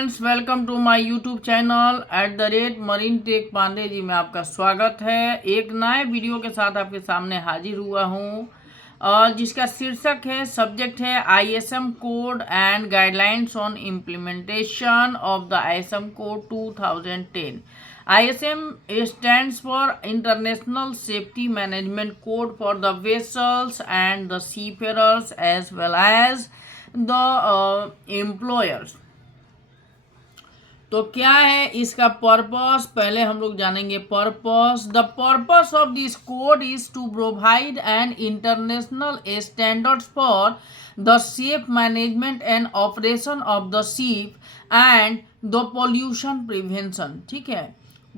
Friends, welcome to my YouTube channel @Marine Tech Pandey ji में आपका स्वागत है। एक नए वीडियो के साथ आपके सामने हाजिर हुआ हूँ जिसका शीर्षक है, सब्जेक्ट है ISM code and guidelines on implementation of the ISM code 2010। ISM stands for International Safety Management Code for the vessels and the seafarers as well as the employers। तो क्या है इसका पर्पस, पहले हम लोग जानेंगे purpose. The purpose of this code is to provide an international standards for the safe management and operation of the ship and the pollution prevention. ठीक है,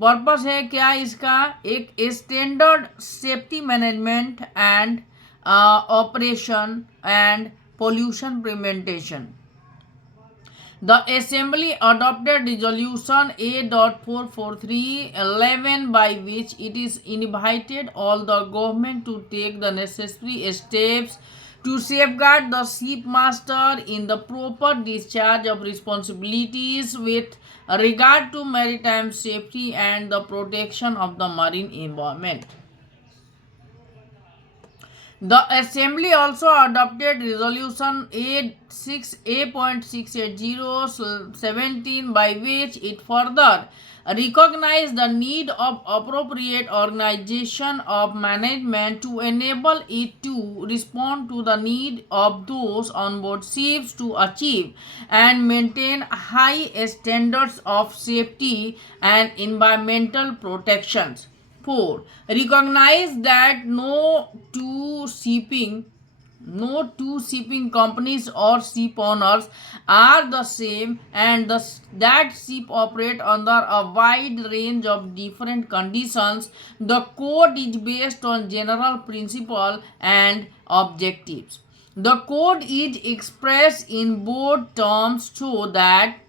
पर्पस है क्या इसका, एक standard safety management and operation and pollution prevention. The Assembly adopted Resolution A.44311 by which it is invited all the government to take the necessary steps to safeguard the shipmaster in the proper discharge of responsibilities with regard to maritime safety and the protection of the marine environment. The Assembly also adopted Resolution A.68017 by which it further recognized the need of appropriate organization of management to enable it to respond to the need of those on board ships to achieve and maintain high standards of safety and environmental protections. 4. Recognize that no two shipping companies or ship owners are the same and that ship operate under a wide range of different conditions. The code is based on general principles and objectives. The code is expressed in bold terms so that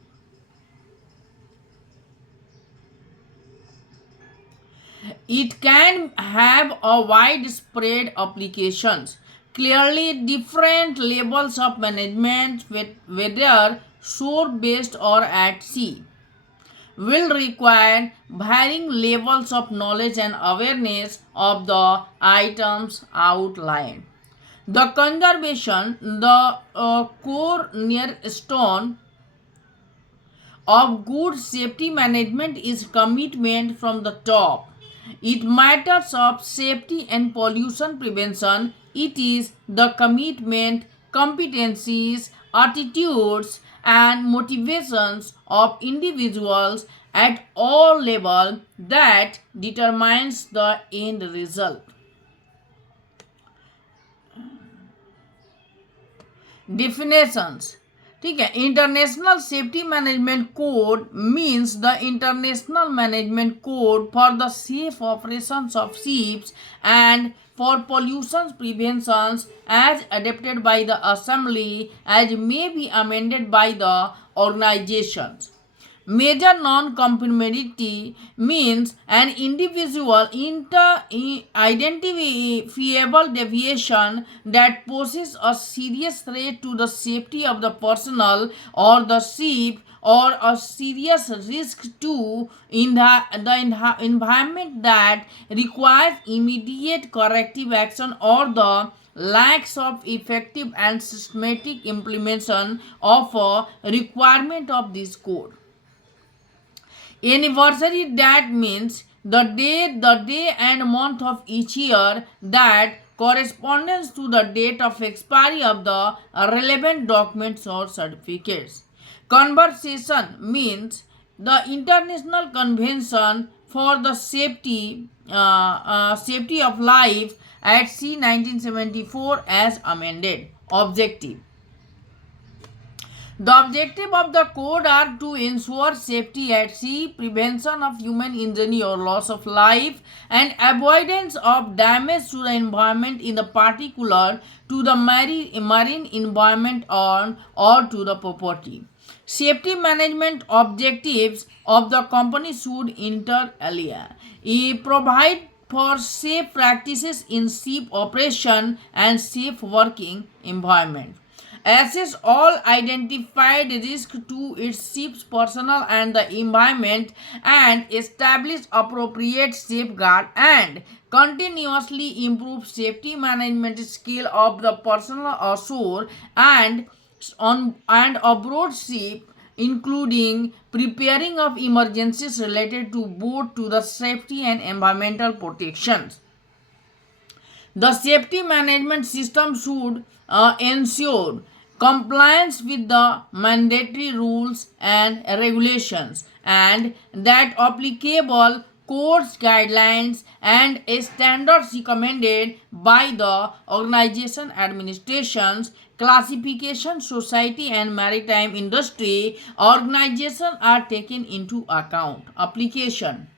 it can have a widespread applications. Clearly, different levels of management, whether shore-based or at sea, will require varying levels of knowledge and awareness of the items outlined. The conservation, the cornerstone of good safety management is commitment from the top. It matters of safety and pollution prevention. It is the commitment, competencies, attitudes, and motivations of individuals at all levels that determines the end result. Definitions. ठीक है, international safety management code means the international management code for the safe operations of ships and for pollution prevention as adopted by the assembly as may be amended by the organizations. Major non-conformity means an individual identifiable deviation that poses a serious threat to the safety of the personnel or the ship or a serious risk to the environment that requires immediate corrective action or the lacks of effective and systematic implementation of a requirement of this code. Anniversary, that means the day and month of each year that corresponds to the date of expiry of the relevant documents or certificates. Conversation means the International Convention for the safety of life at sea 1974 as amended. Objective. The objective of the code are to ensure safety at sea, prevention of human injury or loss of life, and avoidance of damage to the environment, in the particular to the marine environment or to the property. Safety management objectives of the company should inter alia. Provide for safe practices in ship operation and safe working environment. assess all identified risks to its ship's personnel and the environment, and establish appropriate safeguard and continuously improve safety management skill of the personnel ashore and on and aboard ship, including preparing of emergencies related to both to the safety and environmental protections. The safety management system should ensure compliance with the mandatory rules and regulations, and that applicable codes, guidelines, and standards recommended by the organization administrations, classification society, and maritime industry organization are taken into account. Application: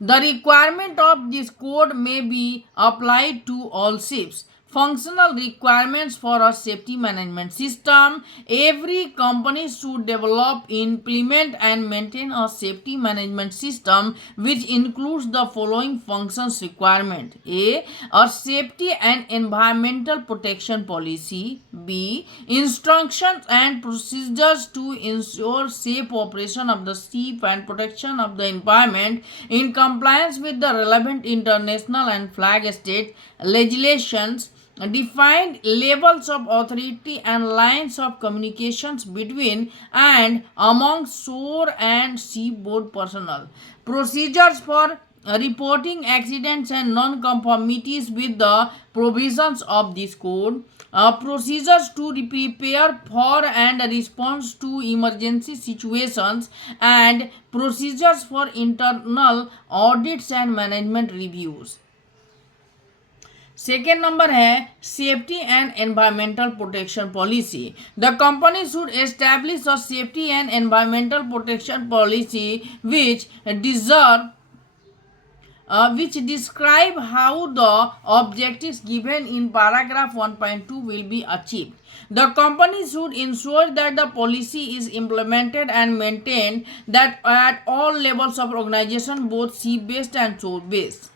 the requirement of this code may be applied to all ships. Functional requirements for a safety management system. Every company should develop, implement, and maintain a safety management system which includes the following functions requirement: A safety and environmental protection policy. B. Instructions and procedures to ensure safe operation of the ship and protection of the environment in compliance with the relevant international and flag state legislations. Defined levels of authority and lines of communications between and among shore and seaboard personnel. Procedures for reporting accidents and non-conformities with the provisions of this code. Procedures to prepare for and respond to emergency situations, and procedures for internal audits and management reviews. Second number है safety and environmental protection policy. The company should establish a safety and environmental protection policy which describe how the objectives given in paragraph 1.2 will be achieved. The company should ensure that the policy is implemented and maintained that at all levels of organization, both ship-based and shore-based.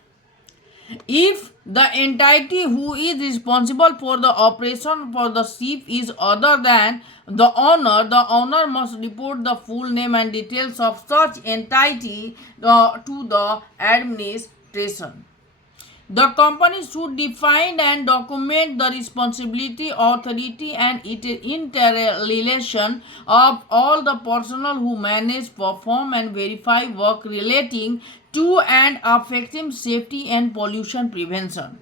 If the entity who is responsible for the operation for the ship is other than the owner must report the full name and details of such entity to the administration. The company should define and document the responsibility, authority, and interrelation of all the personnel who manage, perform, and verify work relating to and affecting safety and pollution prevention.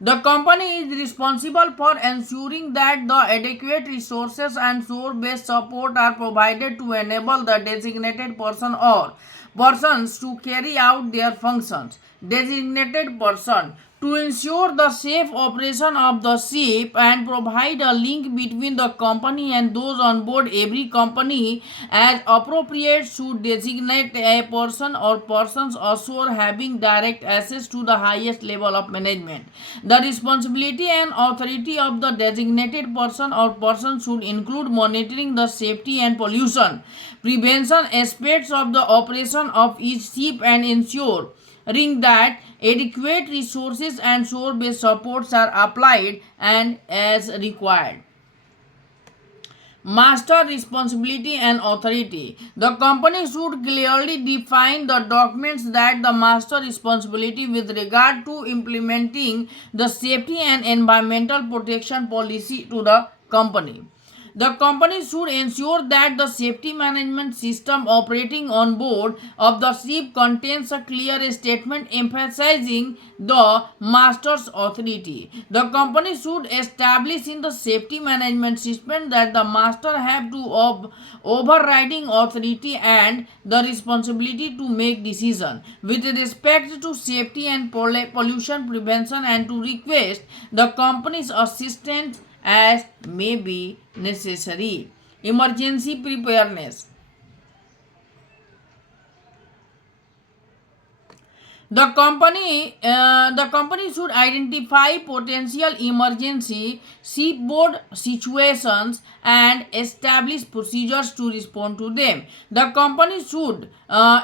The company is responsible for ensuring that the adequate resources and shore-based support are provided to enable the designated person or persons to carry out their functions. Designated person to ensure the safe operation of the ship and provide a link between the company and those on board. Every company, as appropriate, should designate a person or persons ashore having direct access to the highest level of management. The responsibility and authority of the designated person or persons should include monitoring the safety and pollution prevention aspects of the operation of each ship and ensuring that adequate resources and shore-based supports are applied and as required. Master responsibility and authority. The company should clearly define the documents that the master responsibility with regard to implementing the safety and environmental protection policy to the company. The company should ensure that the safety management system operating on board of the ship contains a clear statement emphasizing the master's authority. The company should establish in the safety management system that the master have to overriding authority and the responsibility to make decision with respect to safety and pollution prevention, and to request the company's assistance as may be necessary. Emergency preparedness. The company should identify potential emergency shipboard situations and establish procedures to respond to them. The company should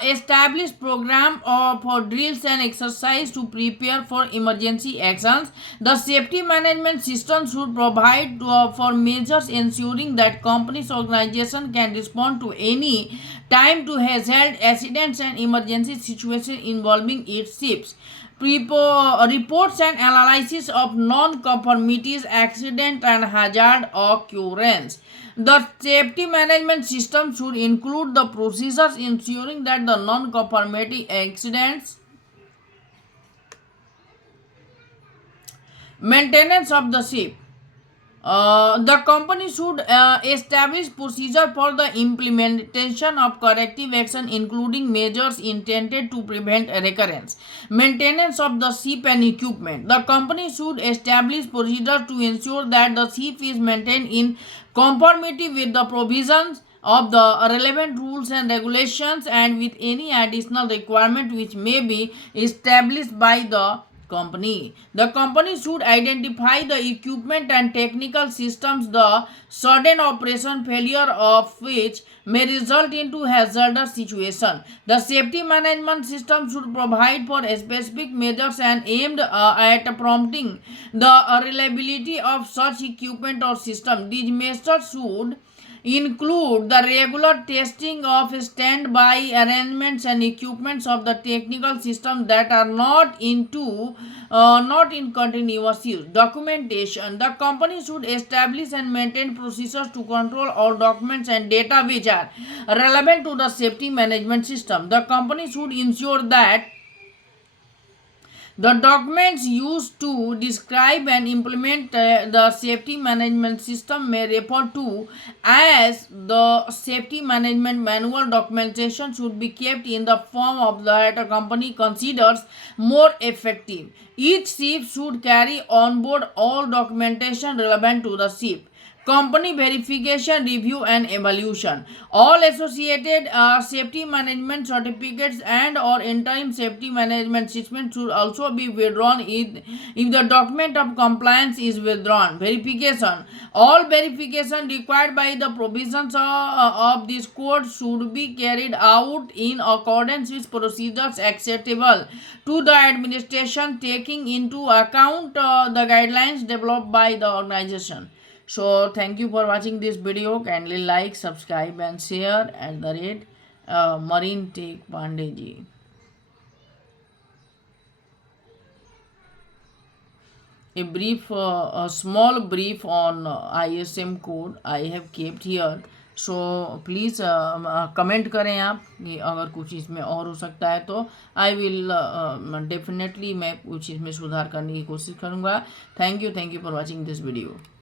establish program for drills and exercise to prepare for emergency actions. The safety management system should provide for measures ensuring that company's organization can respond to any time to hazard, accidents and emergency situations involving its ships. Reports and analysis of non-conformities, accident and hazard occurrence. The safety management system should include the procedures ensuring that the non-conformity accidents, maintenance of the ship. The company should establish procedure for the implementation of corrective action, including measures intended to prevent recurrence. Maintenance of the ship and equipment. The company should establish procedures to ensure that the ship is maintained in conformity with the provisions of the relevant rules and regulations and with any additional requirement which may be established by the company. The company should identify the equipment and technical systems the sudden operation failure of which may result into hazardous situation. The safety management system should provide for specific measures and aimed at prompting the reliability of such equipment or system. These measures should include the regular testing of standby arrangements and equipments of the technical systems that are not in continuous use. Documentation. The company should establish and maintain procedures to control all documents and data which are relevant to the safety management system. The company should ensure that the documents used to describe and implement the safety management system may refer to as the safety management manual. Documentation should be kept in the form of that a company considers more effective. Each ship should carry on board all documentation relevant to the ship. Company verification, review and evaluation. All associated safety management certificates and or interim safety management systems should also be withdrawn if the document of compliance is withdrawn. Verification. All verification required by the provisions of this code should be carried out in accordance with procedures acceptable to the administration, taking into account the guidelines developed by the organization. So thank you for watching this video. Kindly like, subscribe and share at the rate Marine Tech Pandeji. A small brief on ISM code I have kept here. So please comment करें आप कि अगर कुछ इसमें और हो सकता है तो आई विल डेफिनेटली मैं कुछ इसमें सुधार करने की कोशिश करूँगा. Thank you for watching this video.